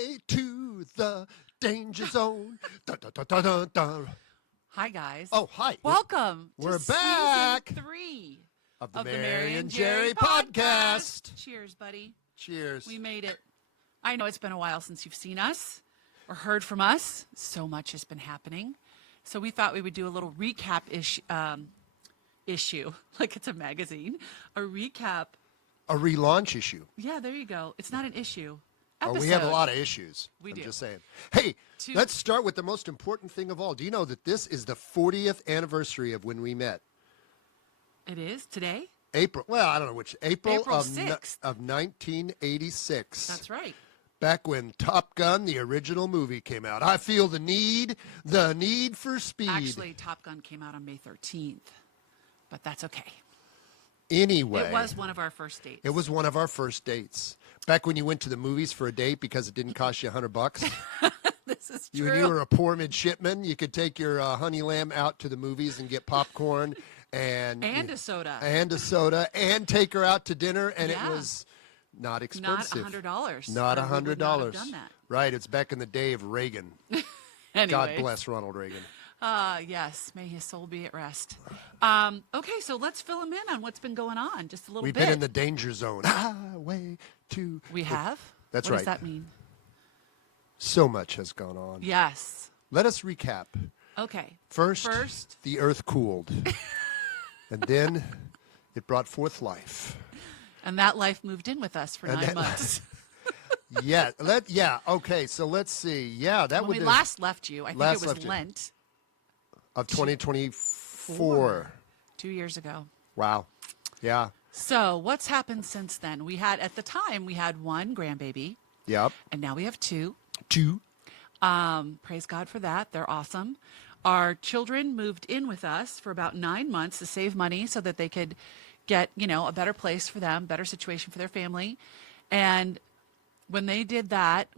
way to the danger zone. Dun, dun, dun, dun, dun, dun. Hi, guys. Oh, hi. Welcome We're to back. Season 3 Of the Mary and Jerry podcast. Cheers, buddy. Cheers. We made it. I know it's been a while since you've seen us or heard from us. So much has been happening. So we thought we would do a little recap issue, like it's a magazine. A recap. A relaunch issue. Yeah, there you go. It's not an issue. Oh, we have a lot of issues. We do. I'm just saying. Hey, let's start with the most important thing of all. Do you know that this is the 40th anniversary of when we met? It is today? April. Well, I don't know which. April of 6th. Of 1986. That's right. Back when Top Gun, the original movie, came out. I feel the need for speed. Actually, Top Gun came out on May 13th, but that's okay. Anyway. It was one of our first dates. It was one of our first dates. Back when you went to the movies for a date because it didn't cost you $100. This is true. When you were a poor midshipman, you could take your honey lamb out to the movies and get popcorn and a soda. And a soda and take her out to dinner, and Yeah. it was not expensive. Not $100. Not Or we would not have $100. done that. Right. It's back in the day of Reagan. Anyways. God bless Ronald Reagan. Yes, may his soul be at rest. Okay, so let's fill him in on what's been going on, just a little We've bit. been in the danger zone. Highway to. We have? That's what right. What does that mean? So much has gone on. Yes. Let us recap. Okay. First, the earth cooled. And then it brought forth life. And that life moved in with us for 9 months. Yeah. Okay. So let's see. Yeah, that When would we last left you, I think it was Lent. Of 2024. 2 years ago. Wow. Yeah. So what's happened since then? At the time, we had one grandbaby. Yep. And now we have two. Two. Praise God for that. They're awesome. Our children moved in with us for about 9 months to save money so that they could get, a better place for them, better situation for their family. And when they did that,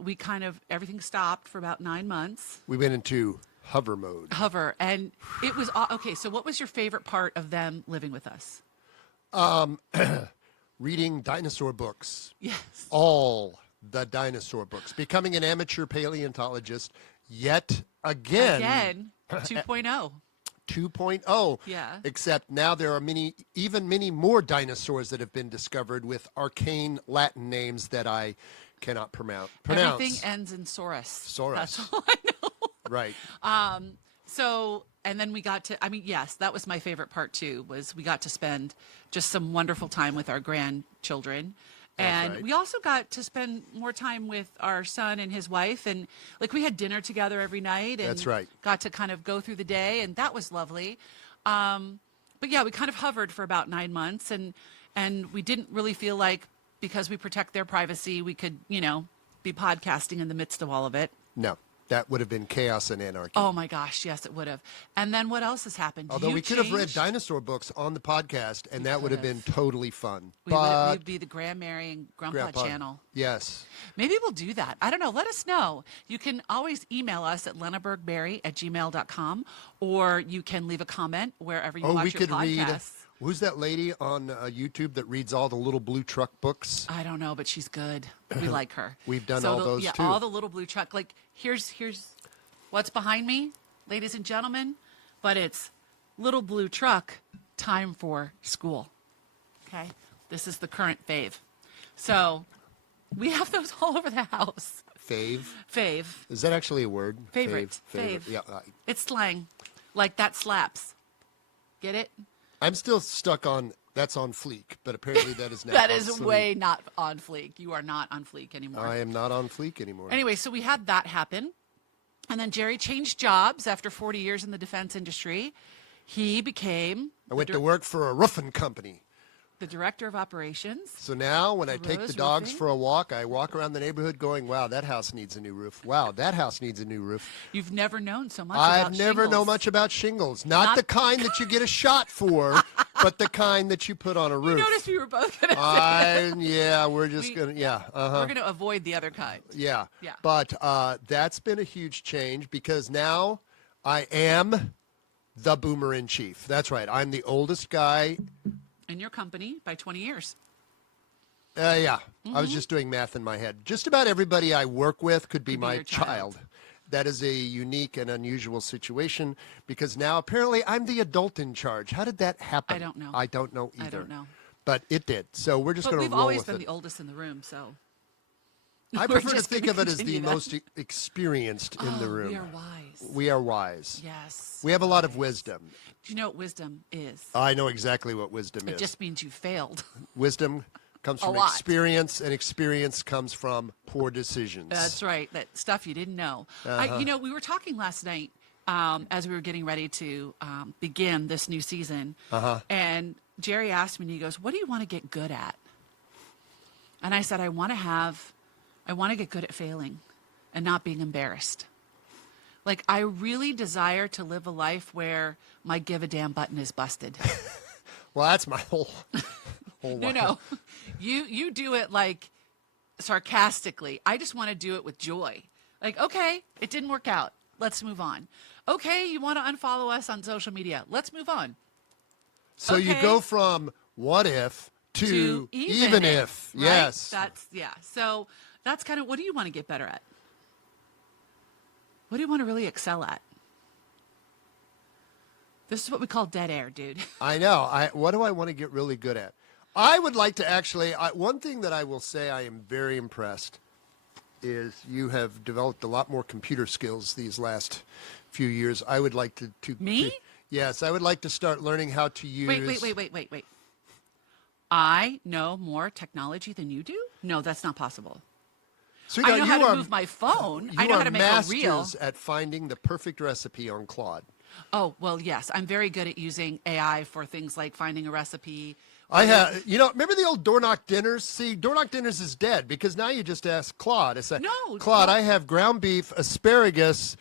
everything stopped for about 9 months. We went into hover mode. And it was, okay, so what was your favorite part of them living with us? Reading dinosaur books. Yes. All the dinosaur books. Becoming an amateur paleontologist yet again. 2.0. 2.0. Yeah. Except now there are many more dinosaurs that have been discovered with arcane Latin names that I cannot pronounce. Everything ends in Saurus. Saurus. That's all I know. Right. And then we got to, yes, that was my favorite part too, was we got to spend just some wonderful time with our grandchildren. And we also got to spend more time with our son and his wife. And we had dinner together every night. And That's right. Got to kind of go through the day. And that was lovely. But yeah, we kind of hovered for about 9 months. And we didn't really feel like, because we protect their privacy, we could, be podcasting in the midst of all of it. No. That would have been chaos and anarchy. Oh, my gosh. Yes, it would have. And then what else has happened? Although we could have read dinosaur books on the podcast, and that would have been totally fun. We'd be the Grandmary and Grandpa channel. Yes. Maybe we'll do that. I don't know. Let us know. You can always email us at lenaburgberry@gmail.com, or you can leave a comment wherever you watch your podcasts. Who's that lady on YouTube that reads all the little blue truck books? I don't know, but she's good. We like her. We've done all those too. All the little blue truck. Here's what's behind me, ladies and gentlemen. But it's little blue truck, time for school. Okay, this is the current fave. So we have those all over the house. Fave. Fave. Is that actually a word? Favorite. Fave. Yeah. It's slang. Like that slaps. Get it? I'm still stuck on that's on fleek, but apparently that is now That is obsolete. way not on fleek. You are not on fleek anymore. I am not on fleek anymore. Anyway, so we had that happen. And then Jerry changed jobs after 40 years in the defense industry. He became... I went to work for a roofing company. The director of operations. So now when I take the dogs Roofing. for a walk, I walk around the neighborhood going, wow, that house needs a new roof. Wow, that house needs a new roof. You've never known so much about I've never shingles. known much about shingles. Not the kind that you get a shot for, but the kind that you put on a roof. You noticed we were both going to say Yeah, we're just going to, yeah. We're going to avoid the other kind. Yeah. Yeah. But that's been a huge change because now I am the boomer in chief. That's right. I'm the oldest guy. In your company by 20 years. Yeah, I was just doing math in my head. Just about everybody I work with could be Could be my your child. That is a unique and unusual situation because now apparently I'm the adult in charge. How did that happen? I don't know. I don't know either. I don't know. But it did. So we're just But going to we've roll always with been it. the oldest in the room, so. I We're prefer to just think gonna of it as the continue that. most experienced in the room. We are wise. We are wise. Yes. We have a lot of wisdom. Do you know what wisdom is? I know exactly what wisdom It is. just means you failed. Wisdom comes A from lot. experience, and experience comes from poor decisions. That's right. That stuff you didn't know. We were talking last night as we were getting ready to begin this new season. And Jerry asked me, and he goes, "What do you want to get good at?" And I said, I want to get good at failing and not being embarrassed. Like, I really desire to live a life where my give a damn button is busted. Well, that's my whole No, life. no. You do it like sarcastically. I just want to do it with joy. Like, okay, it didn't work out. Let's move on. Okay, you want to unfollow us on social media. Let's move on. So you Okay. go from what if to even if. Right? Yes. So that's kind of, what do you want to get better at? What do you want to really excel at? This is what we call dead air, dude. I know. What do I want to get really good at? I would like to actually, one thing that I will say I am very impressed is you have developed a lot more computer skills these last few years. I would like to Me? Yes, I would like to start learning how to use. Wait. I know more technology than you do? No, that's not possible. Sweetheart, I know you how are, to move my phone. You I know are how to make a reel. masters at finding the perfect recipe on Claude. Oh, well, yes. I'm very good at using AI for things like finding a recipe. I have, remember the old door knock dinners? See, door knock dinners is dead because now you just ask Claude. It's like, No, Claude, no. I have ground beef, asparagus,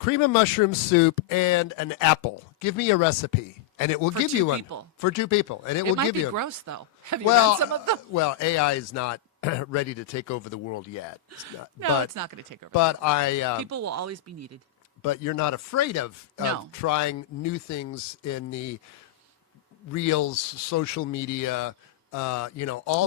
cream of mushroom soup, and an apple. Give me a recipe, and it will For give two you one people. for two people, and it will It might give be you. gross, though. Have you Well, read some of them? well, AI is not ready to take over the world yet. No, it's not going to take over. But People will always be needed. but you're not afraid of No. trying new things in the reels, social media, all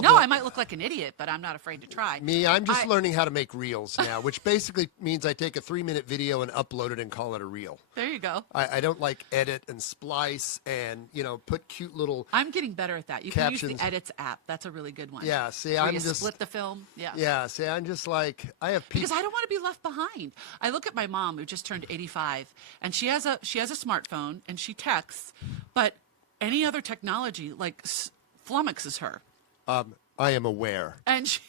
No, the. I might look like an idiot, but I'm not afraid to try. Me, I'm just I- learning how to make reels now, which basically means I take a 3-minute video and upload it and call it a reel. There you go. I don't like edit and splice and, put cute little. I'm getting better at that. You can use Captions. the Edits app. That's a really good one. Yeah, see, Where I'm you just. split the film. Yeah. Yeah, see, I'm just like, I have people. Because I don't want to be left behind. I look at my mom who just turned 85, and she has a smartphone and she texts, but any other technology flummoxes her. I am aware. And she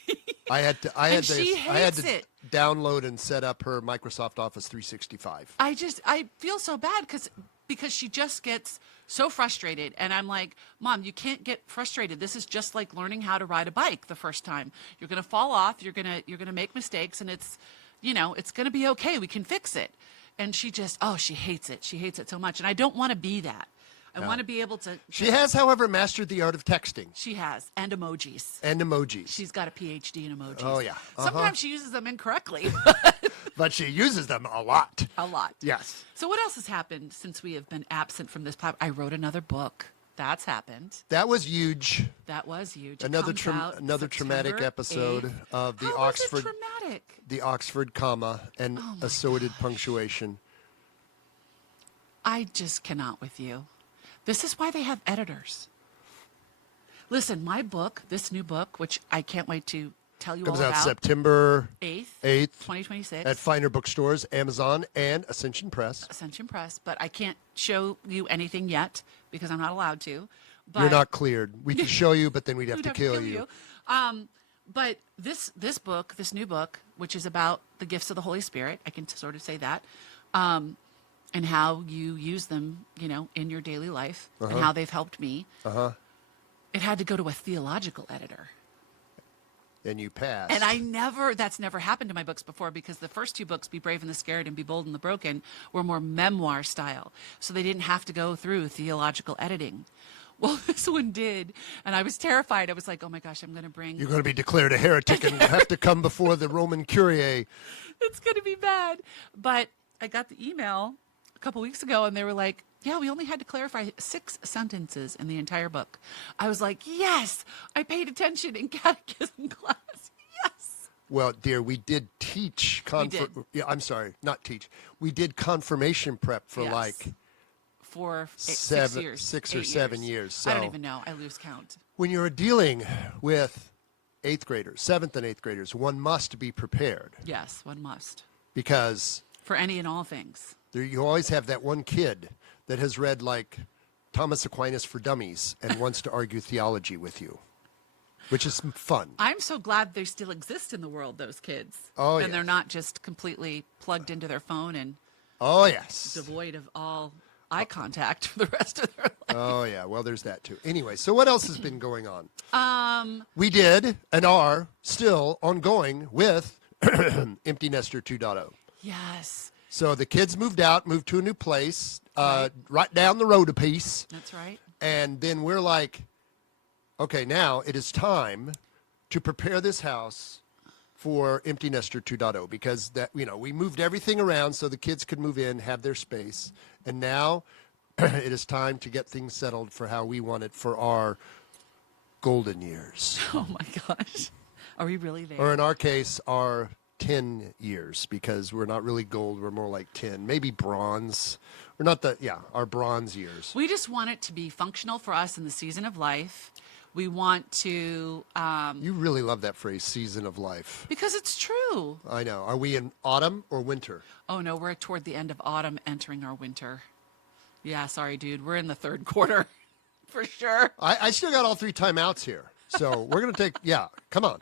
I had to she hates it. download and set up her Microsoft Office 365. I feel so bad because she just gets so frustrated, and I'm like, Mom, you can't get frustrated. This is just like learning how to ride a bike the first time. You're gonna fall off. You're gonna make mistakes, and it's gonna be okay. We can fix it. And she hates it. She hates it so much, and I don't want to be that. I want to be able to. She has, however, mastered the art of texting She has, and emojis. and emojis. She's got a PhD in emojis. Oh, yeah. Uh-huh. Sometimes she uses them incorrectly. But she uses them a lot. A lot. Yes. So what else has happened since we have been absent from this platform? I wrote another book. That's happened. That was huge. That was huge. It Another comes out traumatic September episode 8th. of the How Oxford was it traumatic? the Oxford comma and Oh my assorted punctuation. I just cannot with you. This is why they have editors. Listen, my book, this new book, which I can't wait to tell you Comes all out about, September 8th, 2026 2026. at finer bookstores, Amazon, and Ascension Press. Ascension Press, but I can't show you anything yet because I'm not allowed to. But You're not cleared. We can show you, but then we'd have we'd to kill you. But this book, this new book, which is about the gifts of the Holy Spirit, I can sort of say that, and how you use them, in your daily life, and how they've helped me. It had to go to a theological editor. And you passed. And that's never happened to my books before because the first two books, Be Brave and the Scared and Be Bold and the Broken, were more memoir style. So they didn't have to go through theological editing. Well, this one did. And I was terrified. I was like, oh my gosh, I'm going to bring. You're going to be declared a heretic and have to come before the Roman Curie. It's going to be bad. But I got the email a couple weeks ago and they were like, Yeah, we only had to clarify 6 sentences in the entire book. I was like, yes, I paid attention in catechism class. Yes. Well, dear, we did teach. did. Yeah, I'm sorry, not teach. We did confirmation prep for Yes. like For 6 seven, years. 6 or 8 7 years. So I don't even know. I lose count. when you're dealing with 8th graders, 7th and 8th graders, one must be prepared Yes, one must. because For any and all things. you always have that one kid that has read like Thomas Aquinas for Dummies and wants to argue theology with you, which is fun. I'm so glad they still exist in the world, those kids. Oh, and they're yes. not just completely plugged into their phone and Oh, yes. devoid of all eye contact for the rest of their life. Oh, yeah. Well, there's that too. Anyway, so what else has been going on? We did and are still ongoing with Empty Nester 2.0. Yes, So the kids moved out, moved to a new place, Right. right down the road a piece. that's right. And then we're like, okay, now it is time to prepare this house for Empty Nester 2.0 because that, we moved everything around so the kids could move in, have their space. And now it is time to get things settled for how we want it for our golden years. Oh my gosh. Are we really there? Or in our case, our 10 years because we're not really gold. We're more like 10, maybe bronze. We're not our bronze years. We just want it to be functional for us in the season of life. We want to, You really love that phrase, season of life. because it's true. I know. Are we in autumn or winter? Oh no, we're toward the end of autumn, entering our winter. Yeah, sorry, dude. We're in the 3rd quarter for sure. I still got all 3 timeouts here. So we're going to take, come on.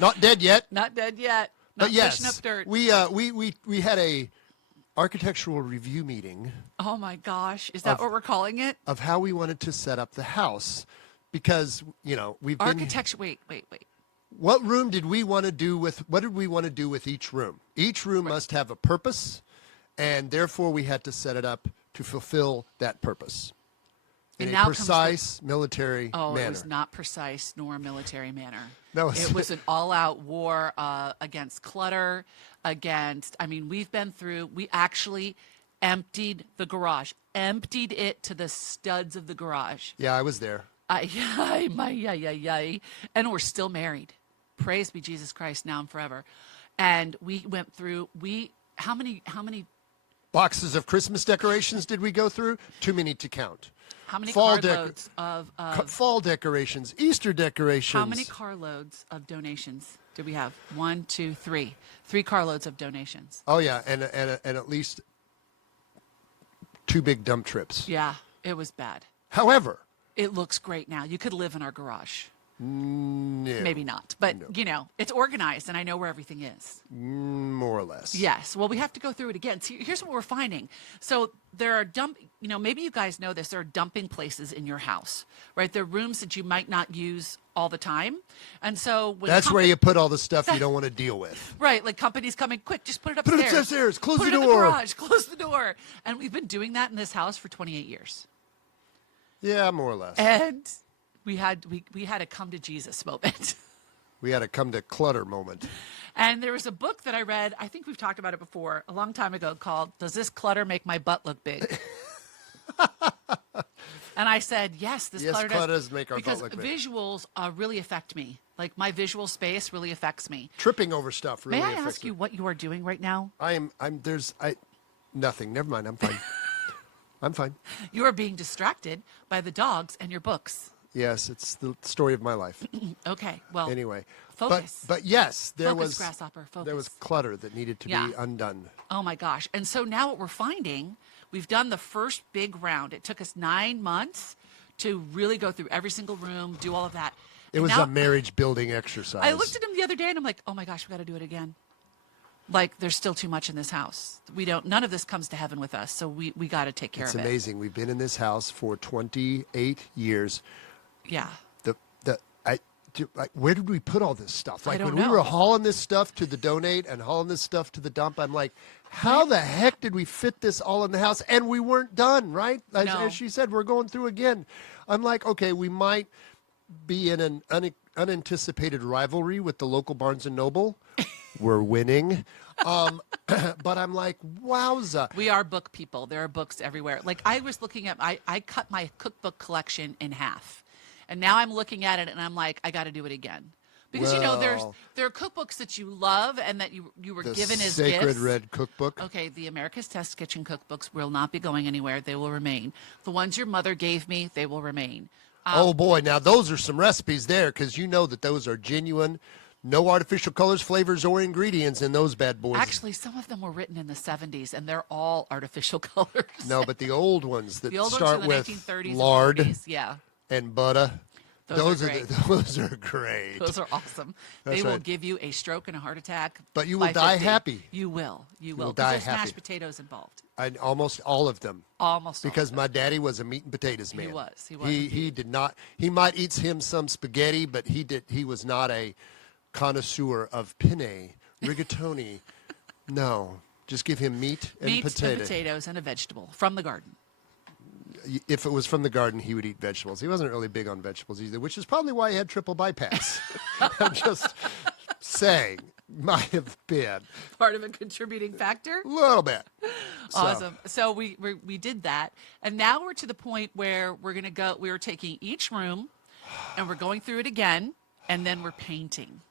Not dead yet. Not dead yet. Not But yes, pushing up dirt. we had a architectural review meeting Oh my gosh. Is that what we're calling it? of how we wanted to set up the house because, we've been... Architecture. Wait. What did we want to do with each room? Each room must have a purpose, and therefore we had to set it up to fulfill that purpose in And a now comes the- precise military Oh, manner. it was not precise nor a military manner. No, It was an all-out war against clutter, we've been through, we actually emptied the garage, emptied it to the studs of the garage. Yeah, I was there. And we're still married. Praise be Jesus Christ, now and forever. And we went through, how many Boxes of Christmas decorations did we go through? Too many to count. Fall carloads of Fall decorations, Easter decorations. how many carloads of donations did we have? 1, 2, 3. 3 carloads of donations. Oh yeah, and at least 2 big dump trips. Yeah, it was bad. However, It looks great now. You could live in our garage. no, Maybe not, but it's organized and I know where everything is. more or less. Yes. Well, we have to go through it again. See, here's what we're finding. So there are maybe you guys know this. There are dumping places in your house, right? There are rooms that you might not use all the time. And so when That's where you put all the stuff you don't want to deal with. right, like companies coming, quick, just put it Put upstairs. it upstairs. Close Put the it in door. the garage. Close the door. And we've been doing that in this house for 28 years. Yeah, more or less. And we had a come to Jesus moment. We had a come to clutter moment. And there was a book that I read, I think we've talked about it before, a long time ago, called Does This Clutter Make My Butt Look Big? And I said, yes, this Yes, clutter does make our butt because look big. visuals really affect me. Like my visual space really affects me. Tripping over stuff really May I affects ask me. you what you are doing right now? Nothing. Never mind. I'm fine. I'm fine. You are being distracted by the dogs and your books. Yes, it's the story of my life. Okay, well, Anyway, focus. But yes, there Focus, was grasshopper, there was focus. clutter that needed to Yeah. be undone. Oh my gosh. And so now what we're finding, we've done the first big round. It took us 9 months to really go through every single room, do all of that. It And was now, a marriage building exercise. I looked at him the other day and I'm like, oh my gosh, we got to do it again. Like there's still too much in this house. None of this comes to heaven with us. So we got to take care It's of it. amazing. We've been in this house for 28 years. Yeah. Where did we put all this stuff? Like don't when we know. were hauling this stuff to the donate and hauling this stuff to the dump, I'm like, how the heck did we fit this all in the house? And we weren't done, right? As, No. as she said, we're going through again. I'm like, okay, we might be in an unanticipated rivalry with the local Barnes and Noble, we're winning. But I'm like, wowza. We are book people. There are books everywhere. Like I was looking at, I cut my cookbook collection in half. And now I'm looking at it and I'm like, I got to do it again. Because, Well, there are cookbooks that you love and that you were the given as Sacred gifts. Red Cookbook. Okay, the America's Test Kitchen cookbooks will not be going anywhere. They will remain. The ones your mother gave me, they will remain. Oh boy, now those are some recipes there, because you know that those are genuine, no artificial colors, flavors, or ingredients in those bad boys. Actually, some of them were written in the 70s, and they're all artificial colors. No, but the old ones that The old start ones with from the 1930s lard and 40s, yeah. and butter. Those are great. Those are great. Those are awesome. That's They will right. give you a stroke and a heart attack. But you will by die 50. happy. You will. You will. will 'Cause die there's happy. mashed potatoes involved. Almost all of them. Almost all Because of them. my daddy was a meat and potatoes man. He was. He was He indeed. did not. He might eat him some spaghetti, but he was not a connoisseur of penne, rigatoni. No, just give him meat and Meat potato. and potatoes and a vegetable from the garden. If it was from the garden, he would eat vegetables. He wasn't really big on vegetables either, which is probably why he had triple bypass. I'm just saying, might have been Part of a contributing factor. a little bit. So, Awesome. So we did that, and now we're to the point where we're gonna go. We are taking each room, and we're going through it again, and then we're painting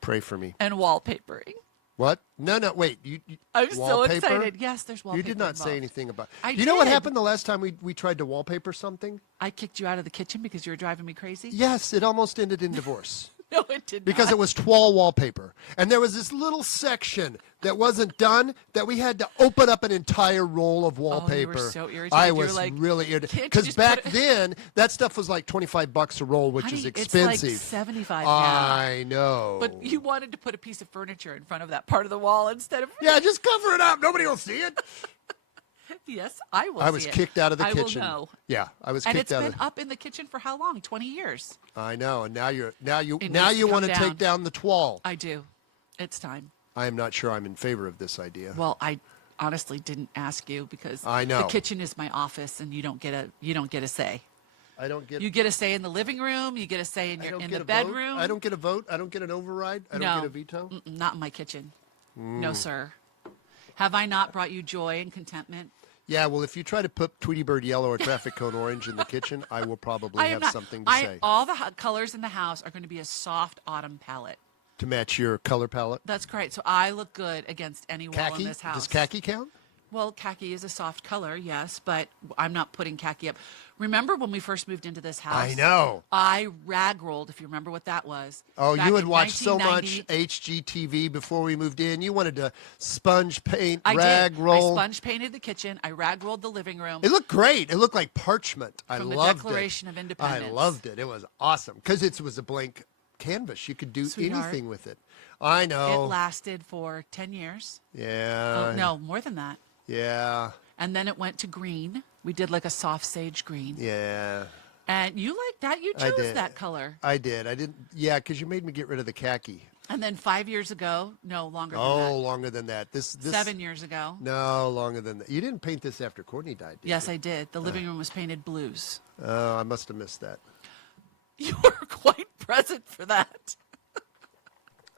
pray for me. and wallpapering. What? No, wait. You I'm so wallpaper? excited. Yes, there's wallpaper. You did not say involved. anything about. I You know what did. happened the last time we tried to wallpaper something? I kicked you out of the kitchen because you were driving me crazy. Yes, it almost ended in divorce. No, it did Because not. it was toile wallpaper. And there was this little section that wasn't done that we had to open up an entire roll of wallpaper. so irritated. I You were was like, really irritated. "Can't you Because just back put it-" then, that stuff was like $25 a roll, which Honey, is it's expensive. like 75 now. I know. But you wanted to put a piece of furniture in front of that part of the wall instead of. Yeah, just cover it up. Nobody will see it. Yes, I will. I was see it. kicked out of the I kitchen. will know. Yeah, I was And kicked it's out been of up in the kitchen for how long? 20 years. I know, and now you It needs to want to come take down the toile. I do. It's time. I am not sure I'm in favor of this idea. Well, I honestly didn't ask you because I know. the kitchen is my office, and you don't get a say. I don't get. You get a say in the living room. You get a say in I your don't in get the a bedroom. Vote. I don't get a vote. I don't get an override. I don't No. get a veto. Not in my kitchen. No, Mm. sir. Have I not brought you joy and contentment? Yeah, well, if you try to put Tweety Bird yellow or traffic cone orange in the kitchen, I will probably I am have not. something to say All the colors in the house are going to be a soft autumn palette. to match your color palette. That's correct. So I look good against any wall Khaki? in this house. Does khaki count? Well, khaki is a soft color, yes, but I'm not putting khaki up. Remember when we first moved into this house? I know. I rag rolled, if you remember what that was. Oh, back you had in watched so much 1990. HGTV before we moved in. You wanted to sponge paint, I rag did. roll. I sponge painted the kitchen. I rag rolled the living room. It looked great. It looked like parchment. I From the loved Declaration it. of Independence. I loved it. It was awesome because it was a blank canvas. You could do Sweetheart, anything with it. I It know. lasted for 10 years. Yeah. Oh, no, more than that. Yeah. And then it went to green. We did like a soft sage green. Yeah. And you like that? You I chose did. that color. I did. I didn't. Yeah, because you made me get rid of the khaki. And then 5 years ago, no, longer than Oh, that. longer than that. This 7 years ago. No, longer than that. You didn't paint this after Courtney died, did Yes, you? I did. The living room was painted blues. Oh, I must have missed that. You were quite present for that.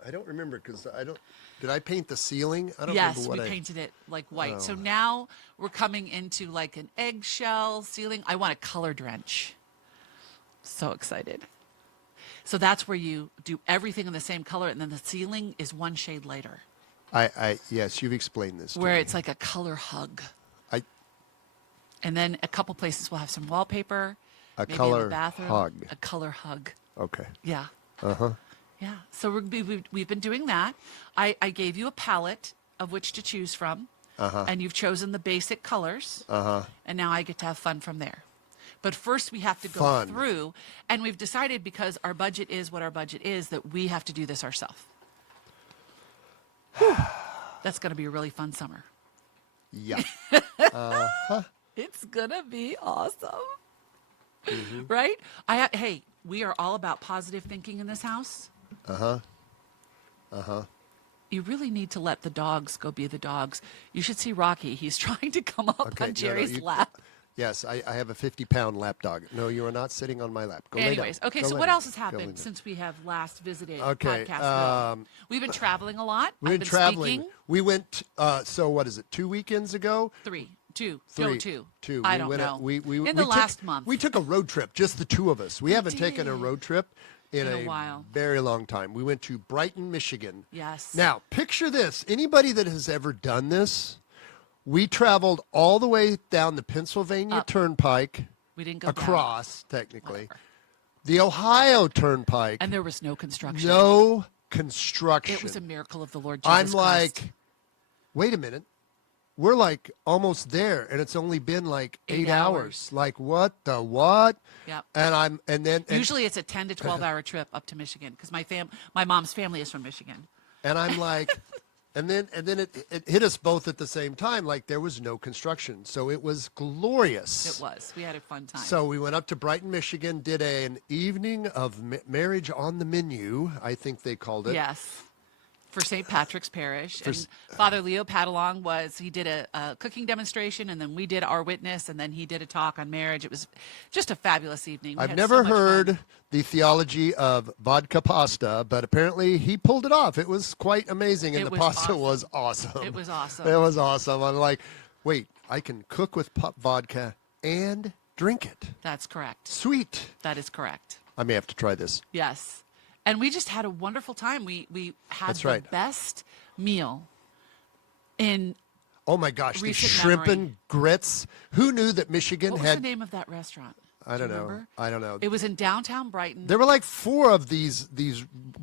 I don't remember because I don't. Did I paint the ceiling? I don't Yes, remember we what painted it like white. So Oh. now we're coming into like an eggshell ceiling. I want a color drench. So excited. So that's where you do everything in the same color, and then the ceiling is one shade lighter, Yes, you've explained this. To where me. it's like a color hug. I And then a couple places will have some wallpaper. A maybe in color the bathroom. hug. A color hug. okay. Yeah. Uh-huh. Yeah. So we've been doing that. I gave you a palette of which to choose from. And you've chosen the basic colors. And now I get to have fun from there. But first we have to go Fun. through, and we've decided, because our budget is what our budget is, that we have to do this ourselves. That's going to be a really fun summer. Yeah. It's going to be awesome. Mm-hmm. Right? Hey, we are all about positive thinking in this house. You really need to let the dogs go be the dogs. You should see Rocky. He's trying to come up Okay, on Jerry's you- lap. Yes, I have a 50-pound lap dog. No, you are not sitting on my lap. Go lay down. Anyways, okay, Go so lay what down. else has Go lay happened down. since we have last visited Okay, Podcastville? We've been traveling a lot. We've I've been been traveling. speaking. We went, so what is it, 2 weekends ago? Two. Three. Two. We I don't went know. we In the last month. We took a road trip, just the two of us. We haven't taken a did. road trip in a while. very long time. We went to Brighton, Michigan. Yes. Now, picture this. Anybody that has ever done this, we traveled all the way down the Pennsylvania Turnpike, We didn't go down. across, technically, Whatever. the Ohio Turnpike, And there was no construction. no construction. It was a miracle of the Lord Jesus I'm Christ. like, wait a minute. We're like almost there, and it's only been like 8 hours. Like, what the what? Yep. And Usually it's a 10 to 12 hour trip up to Michigan because my mom's family is from Michigan. and I'm like, and then it hit us both at the same time. Like there was no construction, so it was glorious. It was. We had a fun time. So we went up to Brighton, Michigan, did an evening of marriage on the menu. I think they called it. Yes. For St. Patrick's Parish. And Father Leo Padalong he did a cooking demonstration, and then we did our witness, and then he did a talk on marriage. It was just a fabulous evening. We I've had never so much heard fun. the theology of vodka pasta, but apparently he pulled it off. It was quite amazing, and It the was pasta awesome. was awesome. It was awesome. It was awesome. I'm like, wait, I can cook with vodka and drink it. That's correct. Sweet. That is correct. I may have to try this. Yes. And we just had a wonderful time. We had That's the right. best meal in Oh my gosh, the Recent shrimp memory. and grits. Who knew that Michigan what was had? the name of that restaurant? I Do you don't know. remember? I don't know. It was in downtown Brighton. There were like 4 of these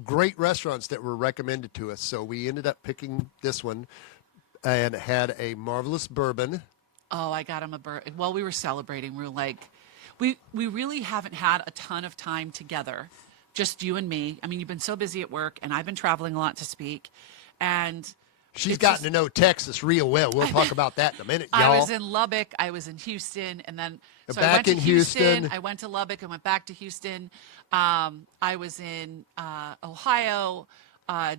great restaurants that were recommended to us, so we ended up picking this one, and had a marvelous bourbon. Oh, I got him a bird. While we were celebrating, we were like, we really haven't had a ton of time together, just you and me. I mean, you've been so busy at work, and I've been traveling a lot to speak, and She's it's gotten just- to know Texas real well. We'll talk about that in a minute, y'all. I was in Lubbock, I was in Houston, and then so I Back went to in Houston. Houston. I went to Lubbock and went back to Houston. I was in Ohio,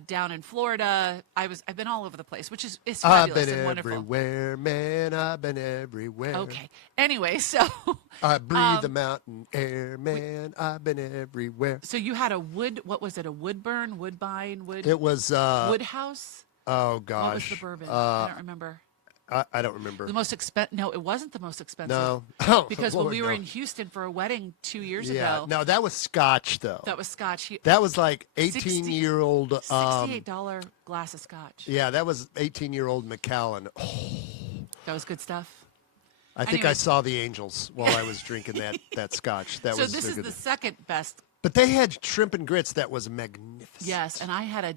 down in Florida. I've been all over the place, which is I've fabulous been and wonderful. everywhere, man. I've been everywhere. Okay. Anyway, so I breathe the mountain air, man. I've been everywhere. so you had a wood. What was it? A woodburn, woodbine, wood It was, woodhouse. oh What was gosh. the bourbon? I don't remember. I don't remember. The most expensive. No, it wasn't the most expensive. No. Oh, because when Lord, we were no. in Houston for a wedding 2 years Yeah. ago, No, that was scotch, though. that was Scotch. That was like 18-year-old. $68 glass of Scotch. Yeah, that was 18-year-old Macallan. Oh, That was good stuff. I think I Anyways. saw the angels while I was drinking that scotch. That So was this so is good. the second best. But they had shrimp and grits that was magnificent. Yes, and I had a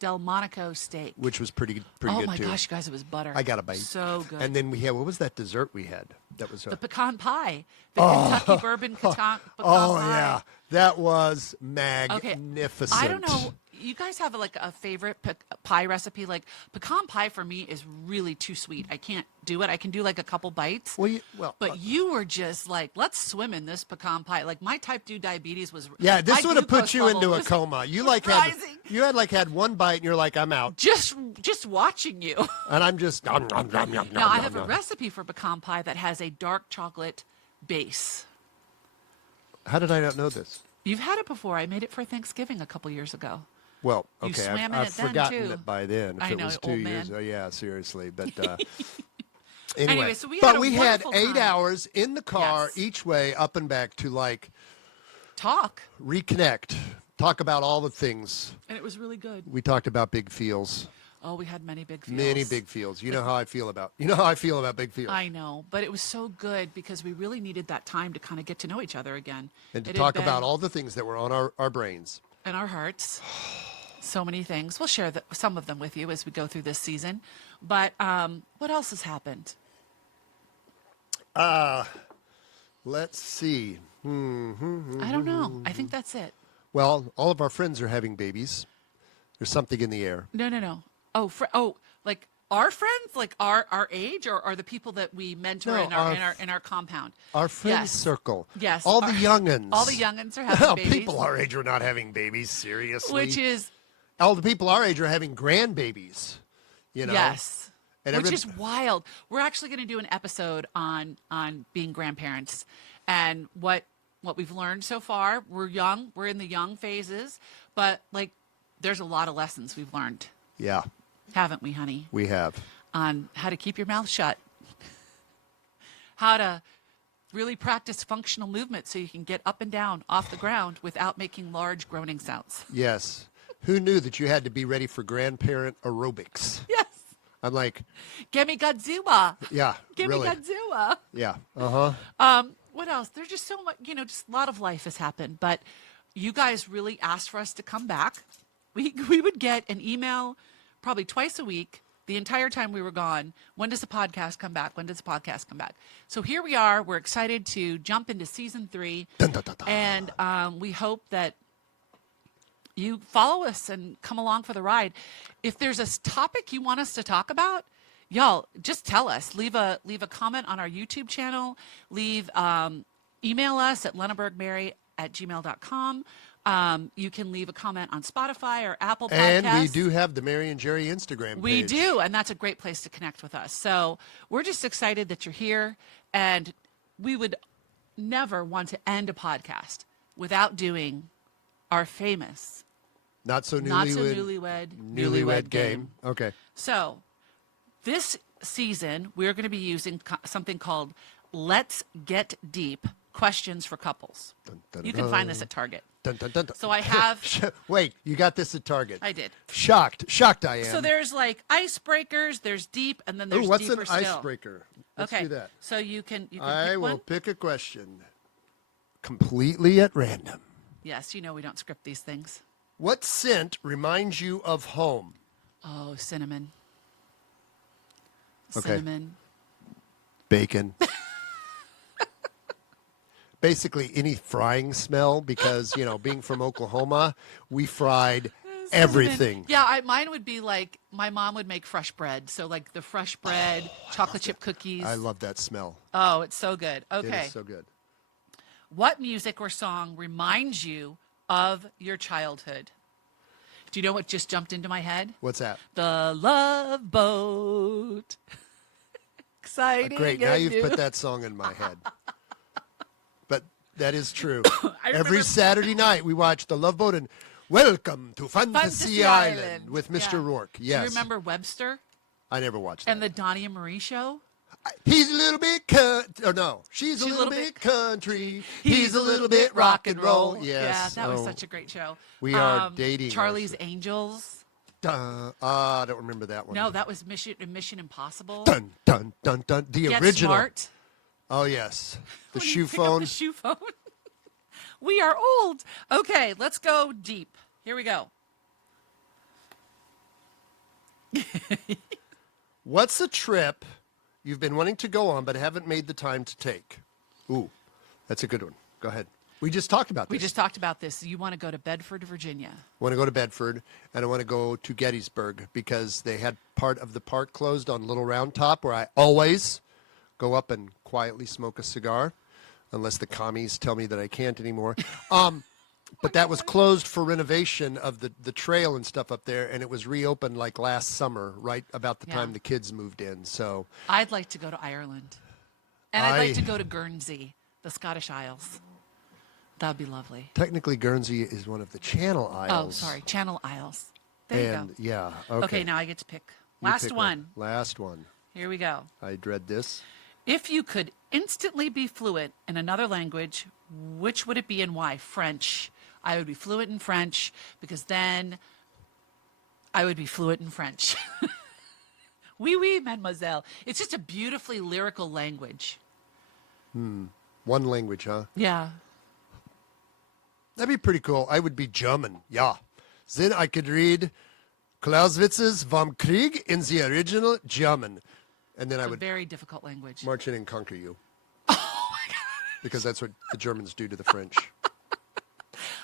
Delmonico steak. Which was pretty Oh good my too. gosh, you guys, it was butter. I got a bite. So good. And then we had, what was that dessert we had? That was the pecan pie, the Kentucky bourbon pecan oh pie. yeah, that was Okay, magnificent. I don't know. You guys have like a favorite pie recipe? Like pecan pie for me is really too sweet. I can't do it. I can do like a couple bites. Well, But you were just like, let's swim in this pecan pie. Like my type 2 diabetes was. yeah, this my would have put glucose you level into a was coma. You like had rising. had one bite and you're like, I'm out, Just watching you. and I'm just. Nom, nom, nom, nom, Now nom, I nom, have a nom. recipe for pecan pie that has a dark chocolate base. How did I not know this? You've had it before. I made it for Thanksgiving a couple years ago. Well, You okay, swam in I've it then, forgotten too. it by then. If I it know, was 2 old years, man. yeah, seriously. But Anyway, so we had but a we had wonderful 8 time. hours in the car Yes. each way, up and back, to like Talk, reconnect, talk about all the things. and it was really good. We talked about big feels, Oh, we had many big feels. many big feels. You know how I feel about big feels, I know, but it was so good because we really needed that time to kind of get to know each other again. and to It had talk been about all the things that were on our brains. in our hearts. So many things. We'll share some of them with you as we go through this season. But what else has happened? Let's see. I don't know. I think that's it. Well, all of our friends are having babies. There's something in the air. No. Oh, like our friends, like our age, or are the people that we mentor No, in our compound? Our friend Yes. circle. Yes, All the our- youngins. All the youngins are having Well, babies, people our age are not having babies, seriously. which is all the people our age are having grandbabies, you know. yes. And which is wild. We're actually going to do an episode on being grandparents and what we've learned so far. We're young. We're in the young phases, but like there's a lot of lessons we've learned. Yeah, Haven't we, honey? we have. On how to keep your mouth shut. How to really practice functional movement so you can get up and down off the ground without making large groaning sounds. Yes. Who knew that you had to be ready for grandparent aerobics? Yes. I'm like, Gimme Godzilla. yeah, Gimme really. Godzilla. Yeah. Uh-huh. What else? There's just so much, just a lot of life has happened. But you guys really asked for us to come back. We would get an email probably twice a week the entire time we were gone. When does the podcast come back? When does the podcast come back? So here we are. We're excited to jump into season 3. Dun, dun, dun, dun. And we hope that you follow us and come along for the ride. If there's a topic you want us to talk about, y'all, just tell us. Leave a comment on our YouTube channel. Email us at lenaburgmary@gmail.com. You can leave a comment on Spotify or Apple Podcasts. And we do have the Mary and Jerry Instagram page. We do, and that's a great place to connect with us. So we're just excited that you're here, and we would never want to end a podcast without doing our famous Not-so-newlywed newlywed game. Okay. So this season, we're going to be using something called Let's Get Deep Questions for Couples. Dun, dun, You can dun. find this at Target. Dun, dun, dun, dun. So I have... Wait, you got this at Target. I did. Shocked I am. So there's like icebreakers, there's deep, and then there's Ooh, what's deeper an still. icebreaker? Let's Okay. do that. So you can I pick will one. pick a question completely at random. Yes, we don't script these things. What scent reminds you of home? Oh, cinnamon. Okay. Cinnamon. Bacon. Basically any frying smell because, being from Oklahoma, we fried everything. Yeah, mine would be like my mom would make fresh bread. So like the fresh bread, chocolate chip cookies. I love that smell. Oh, it's so good. It Okay. is so good. What music or song reminds you of your childhood? Do you know what just jumped into my head? What's that? The Love Boat. Exciting. Great. Now and you've new. put that song in my head. But that is true. I Every remember- Saturday night we watch The Love Boat and Welcome to Fantasy Island with Mr. Yeah. Rourke. Yes. Do you remember Webster I never watched that. and the Donnie and Marie show? He's a little bit she's a little bit country. He's a little bit rock and roll. Yes. Yeah, that was Oh, such a great show. we are dating Charlie's ourselves. Angels. I don't remember that one. No, that was Mission Impossible. Dun, dun, dun, dun. The Get original. Smart. Oh, yes. The When you shoe pick up phone. The shoe phone. We are old. Okay, let's go deep. Here we go. What's a trip you've been wanting to go on but haven't made the time to take? Ooh, that's a good one. Go ahead. We just talked about this. We just talked about this. You want to go to Bedford, Virginia. I want to go to Bedford, and I want to go to Gettysburg because they had part of the park closed on Little Round Top where I always go up and quietly smoke a cigar, unless the commies tell me that I can't anymore. But that was closed for renovation of the trail and stuff up there, and it was reopened like last summer, right about the Yeah. time the kids moved in. So I'd like to go to Ireland. And I'd like to go to Guernsey, the Scottish Isles. That would be lovely. technically Guernsey is one of the Channel Oh, Isles. sorry. Channel Isles. There And you go. yeah, Okay, now I get to pick. You Last pick one. Last one. Here we go. I dread this. If you could instantly be fluent in another language, which would it be and why? French. I would be fluent in French because then I would be fluent in French. Oui, oui, mademoiselle. It's just a beautifully lyrical language. One language, huh? Yeah. That'd be pretty cool. I would be German. Yeah. Then I could read Clausewitz's Vom Krieg in the original German. And then I It's a would very difficult language. march in and conquer you. Oh my God. Because that's what the Germans do to the French.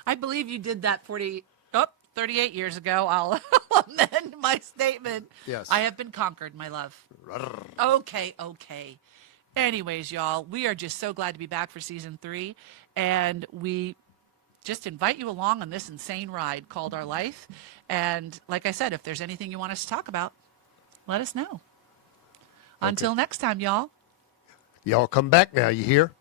I believe you did that 38 years ago. I'll amend my statement. Yes. I have been conquered, my love. Okay. Anyways, y'all, we are just so glad to be back for season 3. And we just invite you along on this insane ride called our life. And like I said, if there's anything you want us to talk about, let us know. Until next time, y'all. Y'all come back now, you hear?